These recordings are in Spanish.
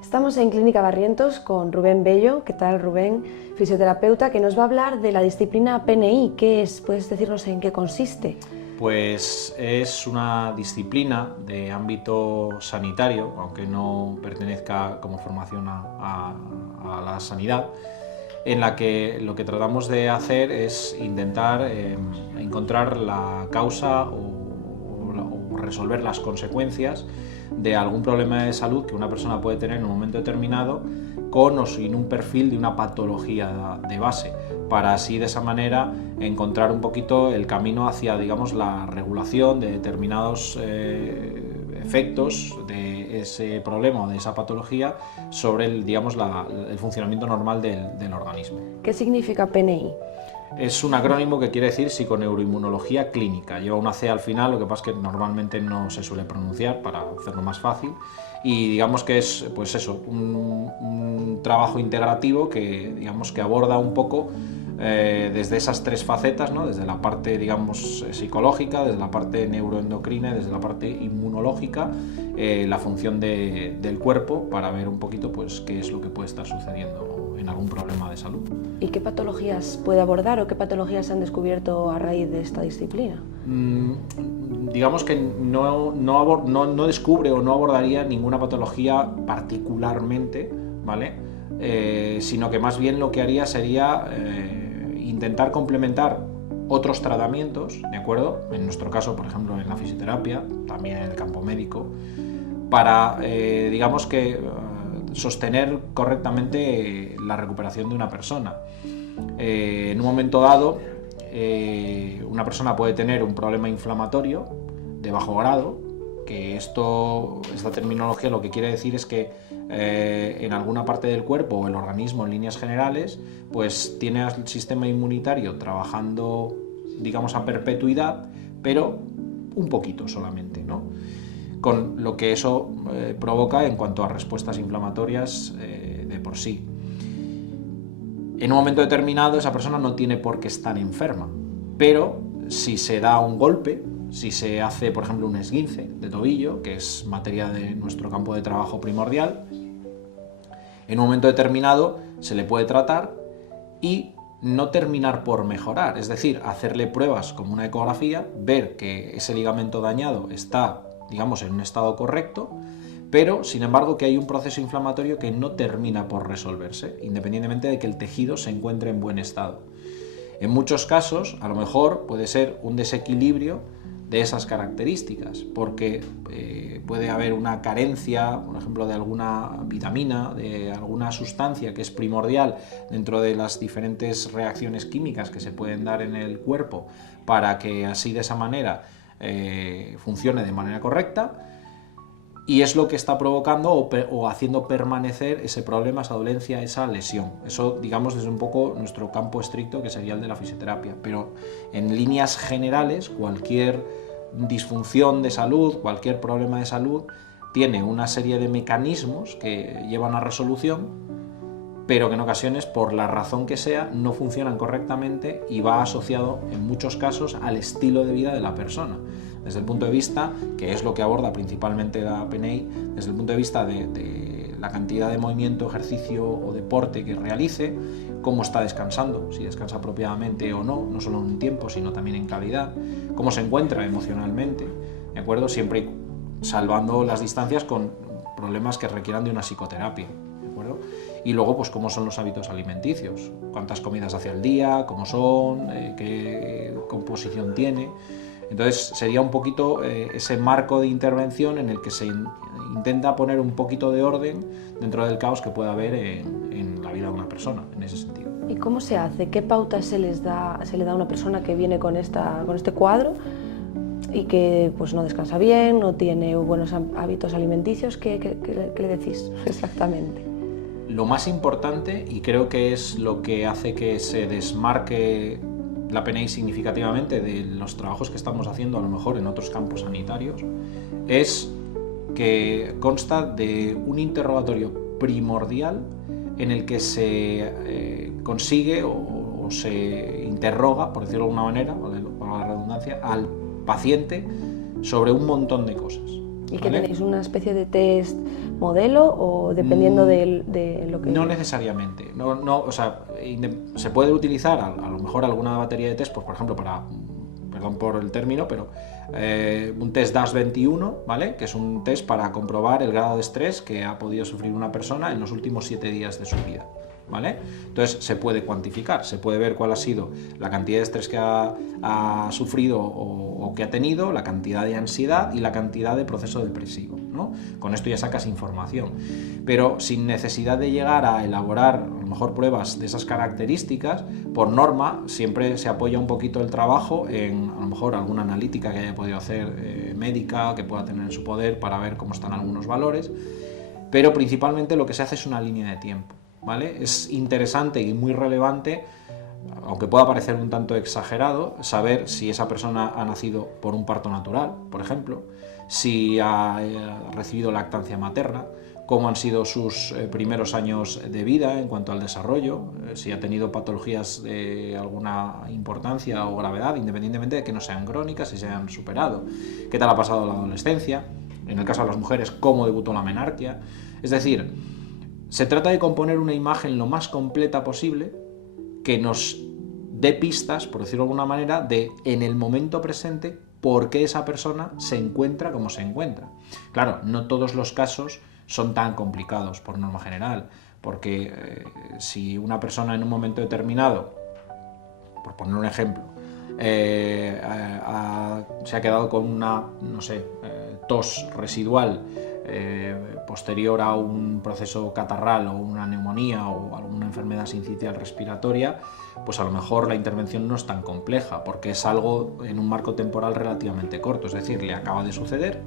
Estamos en Clínica Barrientos con Rubén Bello. ¿Qué tal, Rubén? Fisioterapeuta, que nos va a hablar de la disciplina PNI. ¿Qué es? ¿Puedes decirnos en qué consiste? Pues es una disciplina de ámbito sanitario, aunque no pertenezca como formación a la sanidad, en la que lo que tratamos de hacer es intentar encontrar la causa o resolver las consecuencias de algún problema de salud que una persona puede tener en un momento determinado, con o sin un perfil de una patología de base, para así de esa manera encontrar un poquito el camino hacia, digamos, la regulación de determinados efectos de ese problema o de esa patología sobre el funcionamiento normal del organismo. ¿Qué significa PNI? Es un acrónimo que quiere decir psiconeuroinmunología clínica. Lleva una C al final, lo que pasa es que normalmente no se suele pronunciar para hacerlo más fácil. Y digamos que es, pues eso, un trabajo integrativo que, digamos, que aborda un poco desde esas tres facetas, ¿no? Desde la parte, digamos, psicológica, desde la parte neuroendocrina y desde la parte inmunológica, la función del cuerpo, para ver un poquito, pues, qué es lo que puede estar sucediendo en algún problema de salud. ¿Y qué patologías puede abordar o qué patologías se han descubierto a raíz de esta disciplina? Digamos que no descubre o no abordaría ninguna patología particularmente, ¿vale? Sino que más bien lo que haría sería intentar complementar otros tratamientos, ¿de acuerdo? En nuestro caso, por ejemplo, en la fisioterapia, también en el campo médico, para, digamos que, sostener correctamente la recuperación de una persona. En un momento dado, una persona puede tener un problema inflamatorio de bajo grado, que esta terminología lo que quiere decir es que en alguna parte del cuerpo o el organismo en líneas generales, pues tiene el sistema inmunitario trabajando, digamos, a perpetuidad, pero un poquito solamente, ¿no? Con lo que eso provoca en cuanto a respuestas inflamatorias de por sí. En un momento determinado esa persona no tiene por qué estar enferma, pero si se da un golpe, si se hace, por ejemplo, un esguince de tobillo, que es materia de nuestro campo de trabajo primordial, en un momento determinado se le puede tratar y no terminar por mejorar, es decir, hacerle pruebas como una ecografía, ver que ese ligamento dañado está, digamos, en un estado correcto, pero sin embargo que hay un proceso inflamatorio que no termina por resolverse, independientemente de que el tejido se encuentre en buen estado. En muchos casos, a lo mejor puede ser un desequilibrio de esas características, porque puede haber una carencia, por ejemplo, de alguna vitamina, de alguna sustancia que es primordial dentro de las diferentes reacciones químicas que se pueden dar en el cuerpo para que así de esa manera funcione de manera correcta, y es lo que está provocando o haciendo permanecer ese problema, esa dolencia, esa lesión. Eso, digamos, desde un poco nuestro campo estricto, que sería el de la fisioterapia. Pero en líneas generales, cualquier disfunción de salud, cualquier problema de salud, tiene una serie de mecanismos que llevan a resolución, pero que en ocasiones, por la razón que sea, no funcionan correctamente y va asociado, en muchos casos, al estilo de vida de la persona. Desde el punto de vista, que es lo que aborda principalmente la PNI, desde el punto de vista de la cantidad de movimiento, ejercicio o deporte que realice, cómo está descansando, si descansa apropiadamente o no, no solo en tiempo, sino también en calidad, cómo se encuentra emocionalmente, ¿de acuerdo? Siempre salvando las distancias con problemas que requieran de una psicoterapia, ¿de acuerdo? Y luego, pues, cómo son los hábitos alimenticios, cuántas comidas hace al día, cómo son, qué composición tiene. Entonces sería un poquito ese marco de intervención en el que se intenta poner un poquito de orden dentro del caos que pueda haber en la vida de una persona, en ese sentido. ¿Y cómo se hace? ¿Qué pautas se le da a una persona que viene con este cuadro y que, pues, no descansa bien, no tiene buenos hábitos alimenticios? ¿Qué le decís exactamente? Lo más importante, y creo que es lo que hace que se desmarque la PNI significativamente de los trabajos que estamos haciendo a lo mejor en otros campos sanitarios, es que consta de un interrogatorio primordial en el que se consigue o se interroga, por decirlo de alguna manera, para la redundancia, al paciente sobre un montón de cosas. ¿Y que tenéis una especie de test modelo o dependiendo de lo que...? No necesariamente. O sea, se puede utilizar a lo mejor alguna batería de test, pues, por ejemplo, perdón por el término, pero un test DAS-21, ¿vale? Que es un test para comprobar el grado de estrés que ha podido sufrir una persona en los últimos 7 días de su vida, ¿vale? Entonces se puede cuantificar, se puede ver cuál ha sido la cantidad de estrés que ha sufrido o que ha tenido, la cantidad de ansiedad y la cantidad de proceso depresivo, ¿no? Con esto ya sacas información, pero sin necesidad de llegar a elaborar a lo mejor pruebas de esas características. Por norma siempre se apoya un poquito el trabajo en a lo mejor alguna analítica que haya podido hacer médica, que pueda tener en su poder para ver cómo están algunos valores, pero principalmente lo que se hace es una línea de tiempo, ¿vale? Es interesante y muy relevante, aunque pueda parecer un tanto exagerado, saber si esa persona ha nacido por un parto natural, por ejemplo, si ha recibido lactancia materna, cómo han sido sus primeros años de vida en cuanto al desarrollo, si ha tenido patologías de alguna importancia o gravedad, independientemente de que no sean crónicas, si se han superado, qué tal ha pasado la adolescencia, en el caso de las mujeres, cómo debutó la menarquia. Es decir, se trata de componer una imagen lo más completa posible que nos dé pistas, por decirlo de alguna manera, de en el momento presente por qué esa persona se encuentra como se encuentra. Claro, no todos los casos son tan complicados por norma general, porque si una persona en un momento determinado, por poner un ejemplo, se ha quedado con una, no sé, tos residual posterior a un proceso catarral o una neumonía o alguna enfermedad sincitial respiratoria, pues a lo mejor la intervención no es tan compleja, porque es algo en un marco temporal relativamente corto, es decir, le acaba de suceder.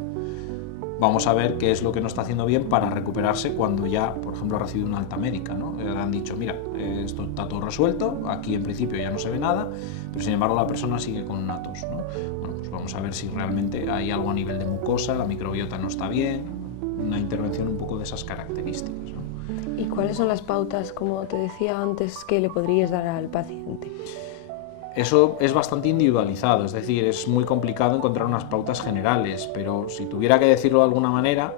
Vamos a ver qué es lo que no está haciendo bien para recuperarse cuando ya, por ejemplo, ha recibido una alta médica, ¿no? Le han dicho, mira, esto está todo resuelto, aquí en principio ya no se ve nada, pero sin embargo la persona sigue con una tos, ¿no? Bueno, pues vamos a ver si realmente hay algo a nivel de mucosa, la microbiota no está bien, una intervención un poco de esas características, ¿no? ¿Y cuáles son las pautas, como te decía antes, que le podrías dar al paciente? Eso es bastante individualizado, es decir, es muy complicado encontrar unas pautas generales, pero si tuviera que decirlo de alguna manera,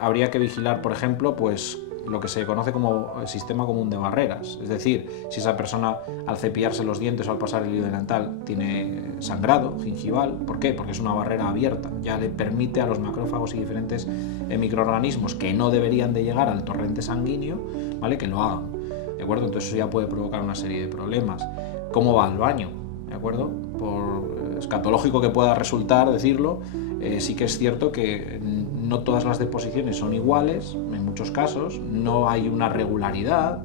habría que vigilar, por ejemplo, pues lo que se conoce como el sistema común de barreras, es decir, si esa persona al cepillarse los dientes o al pasar el hilo dental tiene sangrado gingival, ¿por qué? Porque es una barrera abierta, ya le permite a los macrófagos y diferentes microorganismos que no deberían de llegar al torrente sanguíneo, ¿vale?, que lo hagan, ¿de acuerdo? Entonces eso ya puede provocar una serie de problemas. ¿Cómo va al baño? ¿De acuerdo? Por escatológico que pueda resultar decirlo, sí que es cierto que no todas las deposiciones son iguales, en muchos casos, no hay una regularidad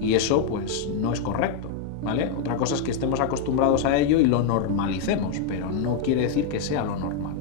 y eso pues no es correcto, ¿vale? Otra cosa es que estemos acostumbrados a ello y lo normalicemos, pero no quiere decir que sea lo normal,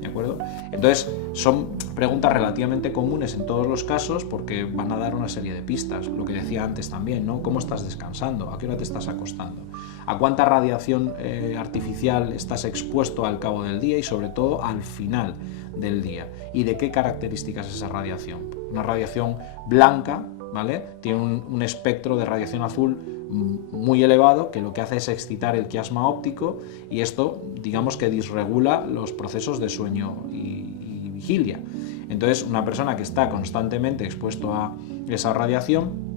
¿de acuerdo? Entonces son preguntas relativamente comunes en todos los casos porque van a dar una serie de pistas, lo que decía antes también, ¿no? ¿Cómo estás descansando? ¿A qué hora te estás acostando? ¿A cuánta radiación artificial estás expuesto al cabo del día y sobre todo al final del día? ¿Y de qué características es esa radiación? Una radiación blanca, ¿vale?, tiene un espectro de radiación azul muy elevado que lo que hace es excitar el quiasma óptico y esto, digamos que disregula los procesos de sueño y vigilia. Entonces, una persona que está constantemente expuesto a esa radiación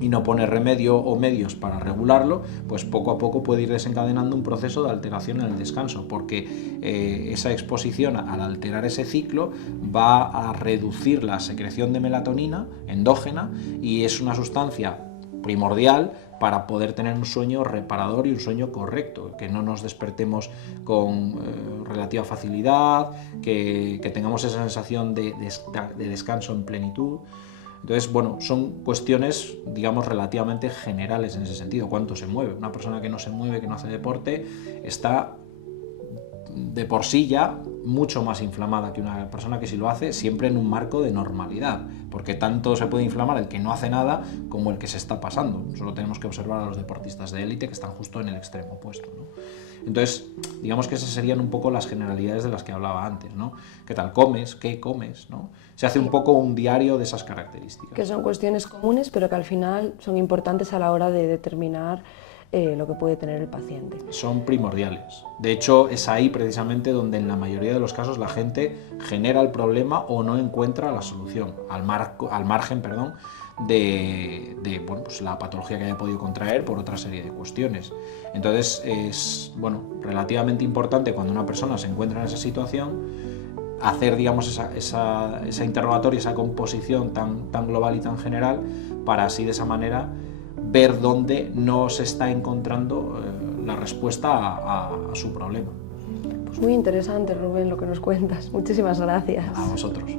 y no pone remedio o medios para regularlo, pues poco a poco puede ir desencadenando un proceso de alteración en el descanso, porque esa exposición al alterar ese ciclo va a reducir la secreción de melatonina endógena y es una sustancia primordial para poder tener un sueño reparador y un sueño correcto, que no nos despertemos con relativa facilidad, que tengamos esa sensación de descanso en plenitud. Entonces, bueno, son cuestiones, digamos, relativamente generales en ese sentido. ¿Cuánto se mueve? Una persona que no se mueve, que no hace deporte, está de por sí ya mucho más inflamada que una persona que sí lo hace, siempre en un marco de normalidad, porque tanto se puede inflamar el que no hace nada como el que se está pasando. Solo tenemos que observar a los deportistas de élite que están justo en el extremo opuesto, ¿no? Entonces, digamos que esas serían un poco las generalidades de las que hablaba antes, ¿no? ¿Qué tal comes? ¿Qué comes? ¿No? Se hace un poco un diario de esas características. Que son cuestiones comunes, pero que al final son importantes a la hora de determinar lo que puede tener el paciente. Son primordiales. De hecho, es ahí precisamente donde en la mayoría de los casos la gente genera el problema o no encuentra la solución, al margen, de bueno, pues la patología que haya podido contraer por otra serie de cuestiones. Entonces es relativamente importante cuando una persona se encuentra en esa situación hacer, digamos, esa interrogatoria, esa composición tan global y tan general, para así de esa manera ver dónde no se está encontrando la respuesta a su problema. Pues muy interesante, Rubén, lo que nos cuentas. Muchísimas gracias. A vosotros.